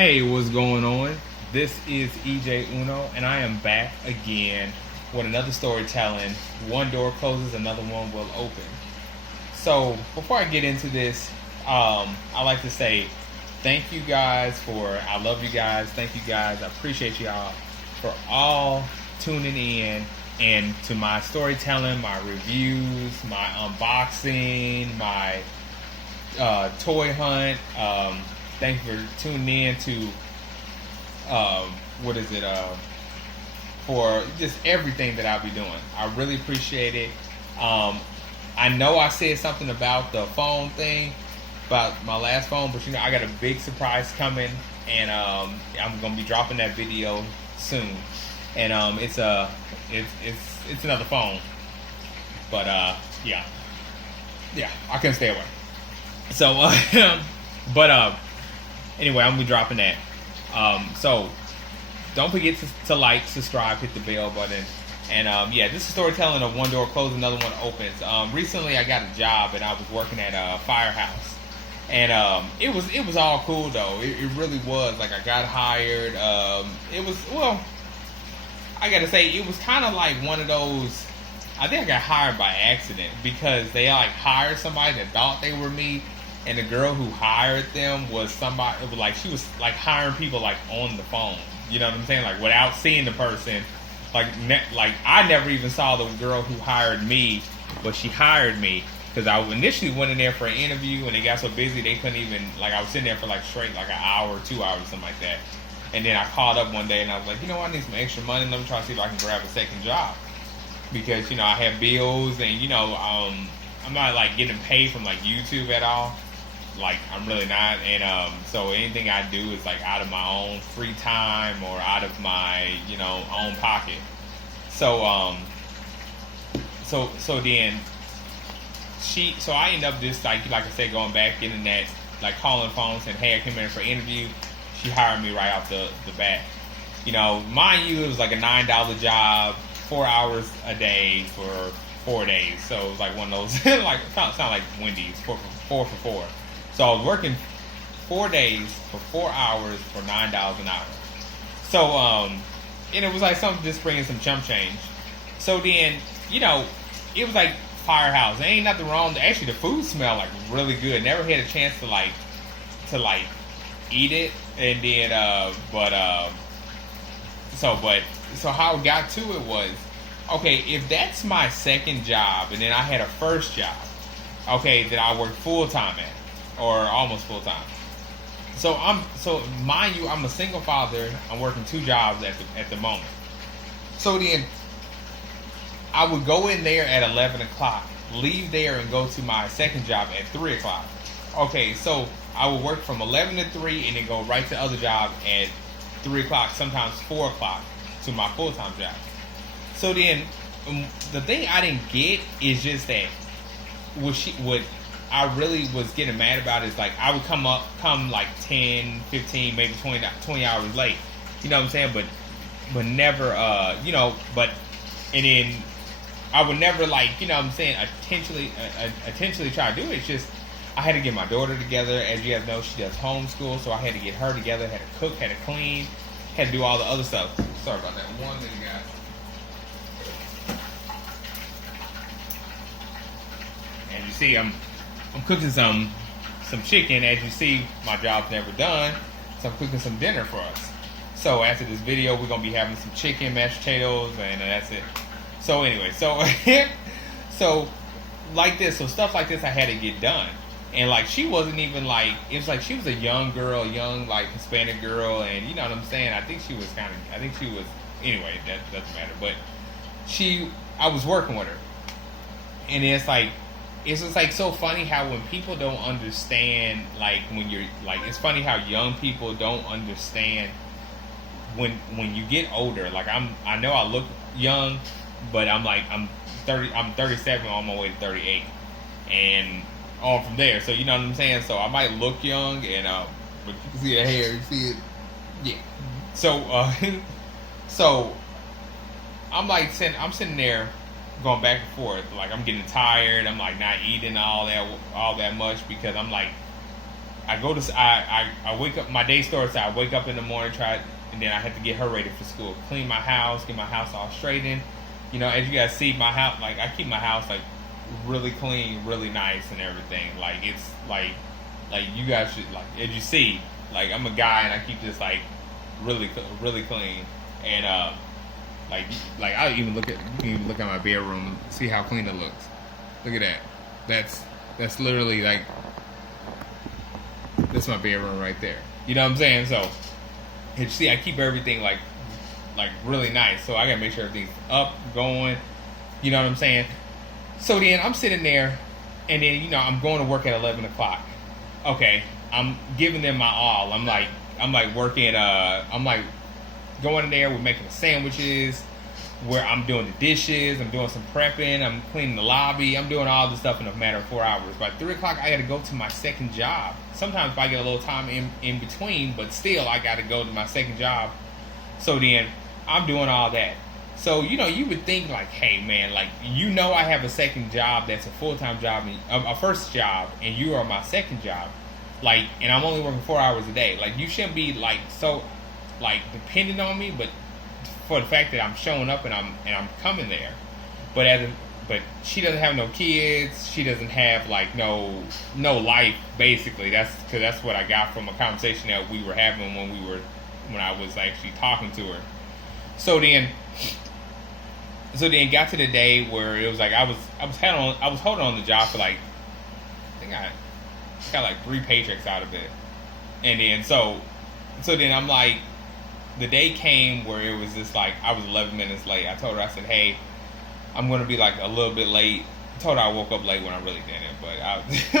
Hey, what's going on? This is EJ Uno, and I am back again with another storytelling. One door closes, another one will open. So, before I get into this, I like to say thank you guys I love you guys. Thank you guys. I appreciate y'all for all tuning in and to my storytelling, my reviews, my unboxing, my toy hunt. Thank you for tuning in to what is it? For just everything that I'll be doing. I really appreciate it. I know I said something about the phone thing, about my last phone, but I got a big surprise coming, and I'm gonna be dropping that video soon. And it's another phone, but yeah, I couldn't stay away. So, but anyway, I'm gonna be dropping that. So don't forget to like, subscribe, hit the bell button, and this is storytelling of one door closes, another one opens. Recently, I got a job, and I was working at a firehouse, and it was all cool though. It really was. Like, I got hired. I gotta say, it was kind of like one of those. I think I got hired by accident because they like hired somebody that thought they were me, and the girl who hired them was somebody. It was like she was like hiring people like on the phone. You know what I'm saying? Like, without seeing the person. Like I never even saw the girl who hired me, but she hired me because I initially went in there for an interview, and they got so busy they couldn't even, like, I was sitting there for like straight like an hour, 2 hours, something like that. And then I called up one day and I was like, I need some extra money. Let me try to see if I can grab a second job because I have bills, and I'm not like getting paid from like YouTube at all. Like, I'm really not. And so anything I do is like out of my own free time or out of my own pocket. So so then I end up just like I said, going back, getting that, like, calling phones and, hey, I came in for an interview. She hired me right off the bat. Mind you, it was like a $9 job, 4 hours a day for 4 days. So it was like one of those, like, sound like Wendy's, four for four. So I was working 4 days for 4 hours for $9 an hour. So, and it was like something just bringing some chump change. So then, it was like firehouse. There ain't nothing wrong. Actually, the food smelled like really good. Never had a chance to eat it. And then, so how it got to it was, okay, if that's my second job, and then I had a first job, okay, that I worked full time at, or almost full time. So mind you, I'm a single father. I'm working 2 jobs at the moment. So then, I would go in there at 11 o'clock, leave there and go to my second job at 3 o'clock. Okay, so I would work from 11 to 3 and then go right to the other job at 3 o'clock, sometimes 4 o'clock, to my full-time job. So then, the thing I didn't get is just that what I really was getting mad about is, like, I would come like 10, 15, maybe 20 hours late. You know what I'm saying? But never, and then I would never, like, intentionally try to do it. It's just, I had to get my daughter together. As you guys know, she does homeschool, so I had to get her together, had to cook, had to clean, had to do all the other stuff. Sorry about that. 1 minute, guys. And you see, I'm cooking some chicken. As you see, my job's never done, so I'm cooking some dinner for us. So after this video, we're gonna be having some chicken, mashed potatoes, and that's it. So anyway, so like this, so stuff like this I had to get done. And like, she wasn't even like, it was like she was a young girl, like Hispanic girl, and you know what I'm saying? I think she was, anyway, that doesn't matter. But I was working with her. And it's just like so funny how when people don't understand, like, when you're like, it's funny how young people don't understand when you get older. Like, I know I look young, but I'm 37 on my way to 38. And on from there, so you know what I'm saying. So I might look young, and but you can see the hair, you see it, yeah. So so I'm sitting there going back and forth, like, I'm getting tired. I'm like not eating all that much because I'm like, I go to I wake up. My day starts. I wake up in the morning, and then I have to get her ready for school. Clean my house, get my house all straightened. You know, as you guys see, my house, like, I keep my house like really clean, really nice, and everything. Like, it's like you guys should, like, as you see, like, I'm a guy and I keep this like really clean, and like I even look at my bedroom, see how clean it looks. Look at that. That's literally like, that's my bedroom right there. You know what I'm saying? So, you see, I keep everything like really nice. So I gotta make sure everything's up, going. You know what I'm saying? So then I'm sitting there, and then, you know, I'm going to work at 11 o'clock. Okay, I'm giving them my all. I'm like working. I'm like going in there. We're making the sandwiches. Where I'm doing the dishes, I'm doing some prepping, I'm cleaning the lobby, I'm doing all this stuff in a matter of 4 hours. By 3 o'clock, I got to go to my second job. Sometimes if I get a little time in between, but still, I got to go to my second job. So then, I'm doing all that. So, you know, you would think like, hey, man, like, you know, I have a second job that's a full-time job, a first job, and you are my second job. Like, and I'm only working 4 hours a day. Like, you shouldn't be, like, so, like, dependent on me, but for the fact that I'm showing up and I'm coming there, but she doesn't have no kids. She doesn't have like no life, basically. That's what I got from a conversation that we were having when I was actually talking to her. So then got to the day where it was like I was holding on the job for like, I think I got like 3 paychecks out of it, and then so then I'm like, the day came where it was just like I was 11 minutes late. I told her, I said, hey, I'm going to be like a little bit late. I told her I woke up late when I really didn't,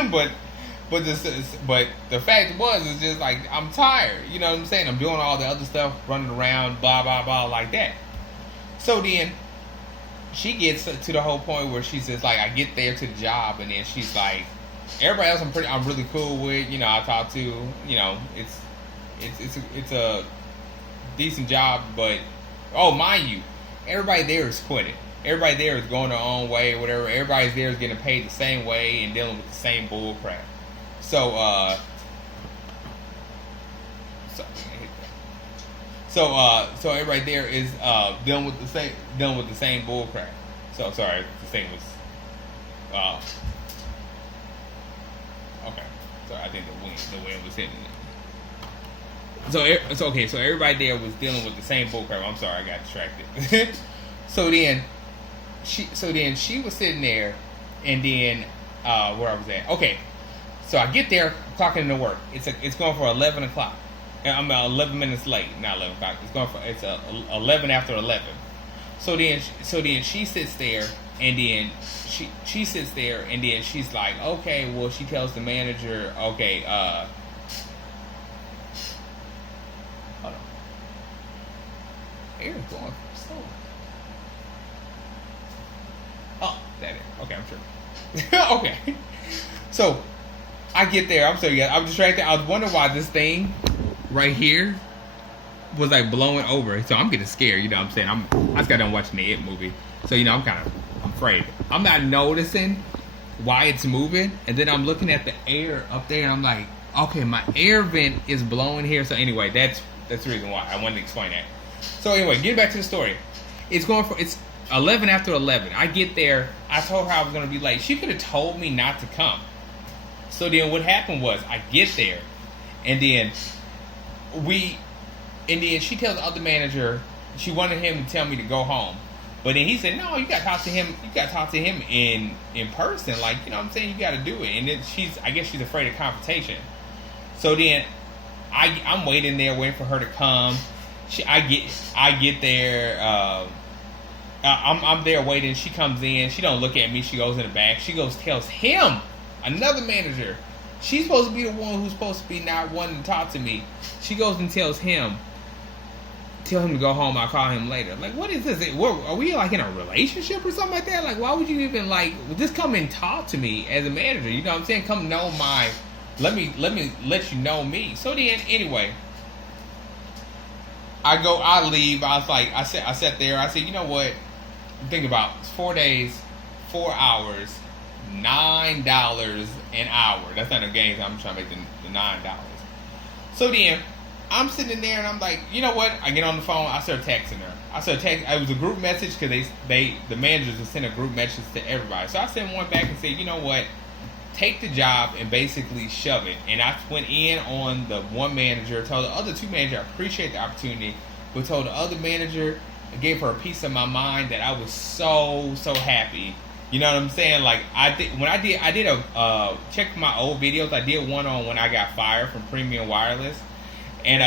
but the fact was, it's just like, I'm tired. You know what I'm saying? I'm doing all the other stuff, running around, blah, blah, blah, like that. So then she gets to the whole point where she's just like, I get there to the job, and then she's like, everybody else I'm really cool with. You know, I talk to, you know, it's a decent job, but mind you, everybody there is quitting. Everybody there is going their own way, or whatever. Everybody there is getting paid the same way and dealing with the same bull crap. So everybody there is dealing with the same bull crap. So sorry, the thing was okay. Sorry, I think the wind was hitting it. So everybody there was dealing with the same bullcrap. I'm sorry, I got distracted. So then she was sitting there, and then where I was at. Okay, so I get there, clocking into work. It's going for 11 o'clock. I'm 11 minutes late, not 11 o'clock. It's 11 after 11. So then she sits there, and then she sits there, and then she's like, okay, well, she tells the manager, okay, hold on. Air is going slow. Oh, that is. Okay, I'm sure. Okay. So, I get there. I'm sorry, guys. I'm distracted. I was wondering why this thing right here was like blowing over. So, I'm getting scared. You know what I'm saying? I just got done watching the It movie. So, you know, I'm afraid. I'm not noticing why it's moving. And then I'm looking at the air up there, and I'm like, okay, my air vent is blowing here. So, anyway, that's the reason why I wanted to explain that. So anyway, getting back to the story. It's 11 after 11. I get there. I told her I was going to be late. She could have told me not to come. So then what happened was, I get there, and then she tells the other manager she wanted him to tell me to go home. But then he said, no, you got to talk to him. You got to talk to him in person. Like, you know what I'm saying? You got to do it. And then I guess she's afraid of confrontation. So then I'm waiting there, waiting for her to come. I get there. I'm there waiting. She comes in. She don't look at me. She goes in the back. She goes, tells him, another manager. She's supposed to be the one who's supposed to be not wanting to talk to me. She goes and tells him, tell him to go home. I'll call him later. Like, what is this? Are we like in a relationship or something like that? Like, why would you even like just come and talk to me as a manager? You know what I'm saying? Come know let me let you know me. So then, anyway, I leave. I was like, I sat there. I said, you know what? Think about it. It's 4 days, 4 hours, $9 an hour. That's not a game. So I'm trying to make the $9. So then I'm sitting there and I'm like, you know what? I get on the phone. I start texting her. It was a group message because the managers would send a group message to everybody. So I sent one back and said, you know what? Take the job and basically shove it. And I went in on the one manager, told the other two managers, I appreciate the opportunity, but told the other manager, I gave her a piece of my mind that I was so happy. You know what I'm saying? Like I did check my old videos. I did one on when I got fired from Premium Wireless, and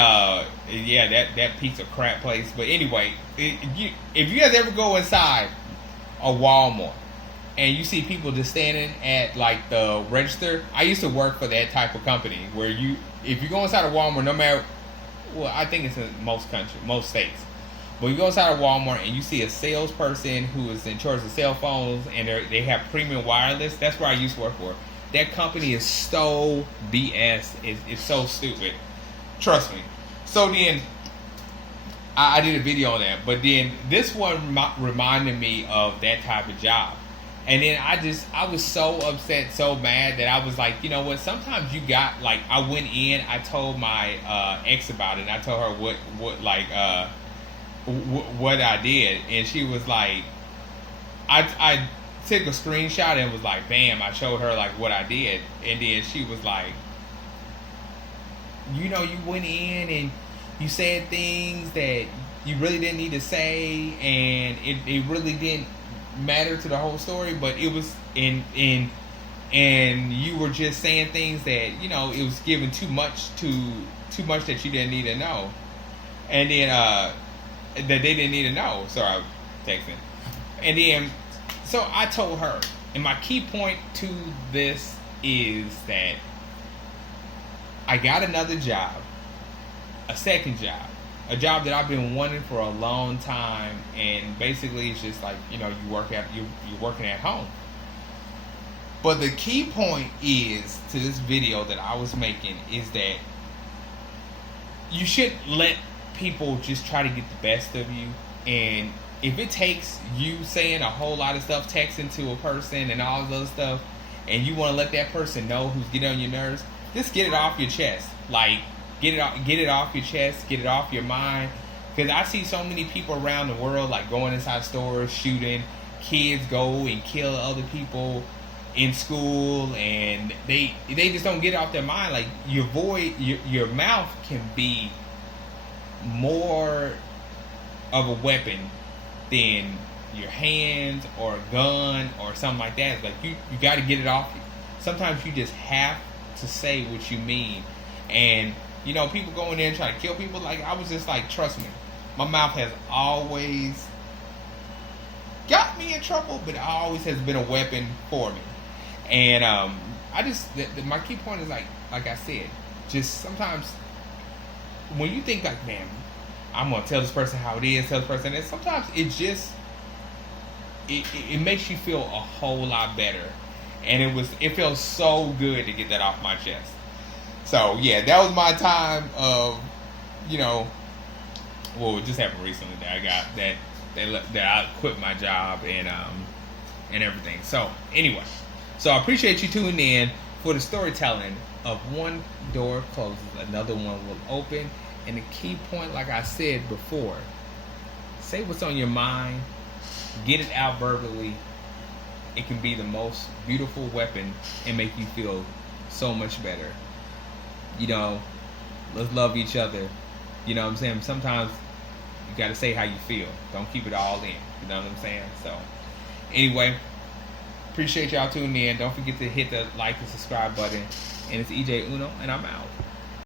yeah, that piece of crap place. But anyway, if you guys ever go inside a Walmart and you see people just standing at like the register, I used to work for that type of company where if you go inside a Walmart, no matter, well, I think it's in most states. But you go inside a Walmart and you see a salesperson who is in charge of cell phones and they have Premium Wireless. That's where I used to work for. That company is so BS. It's so stupid. Trust me. So then I did a video on that. But then this one reminded me of that type of job. And then I was so upset, so mad that I was like, you know what? Sometimes you got, like, I went in, I told my ex about it. And I told her what I did, and she was like, I took a screenshot and was like, bam, I showed her like what I did, and then she was like, you know, you went in and you said things that you really didn't need to say, and it really didn't matter to the whole story, but it was and you were just saying things that, you know, it was giving too much that you didn't need to know, and then that they didn't need to know. Sorry, I was texting. And then, so I told her, and my key point to this is that I got another job, a second job, a job that I've been wanting for a long time, and basically it's just like, you know, you're working at home. But the key point is to this video that I was making is that you shouldn't let people just try to get the best of you. And if it takes you saying a whole lot of stuff, texting to a person and all this other stuff, and you want to let that person know who's getting on your nerves, just get it off your chest. Like, get it off your chest, get it off your mind. Because I see so many people around the world, like, going inside stores, shooting, kids go and kill other people in school, and they just don't get it off their mind. Like, your mouth can be more of a weapon than your hands or a gun or something like that. It's like you got to get it off you. Sometimes you just have to say what you mean. And you know, people going in and trying to kill people, like, I was just like, trust me, my mouth has always got me in trouble, but it always has been a weapon for me. And my key point is like I said, just sometimes when you think like, man, I'm gonna tell this person how it is, tell this person this, sometimes it just it makes you feel a whole lot better, and it feels so good to get that off my chest. So yeah, that was my time of, you know, well, it just happened recently that I got that I quit my job and everything. So anyway, so I appreciate you tuning in for the storytelling of one door closes, another one will open. And the key point, like I said before, say what's on your mind, get it out verbally. It can be the most beautiful weapon and make you feel so much better. You know, let's love each other. You know what I'm saying? Sometimes you got to say how you feel. Don't keep it all in. You know what I'm saying? So, anyway, appreciate y'all tuning in. Don't forget to hit the like and subscribe button. And it's EJ Uno, and I'm out.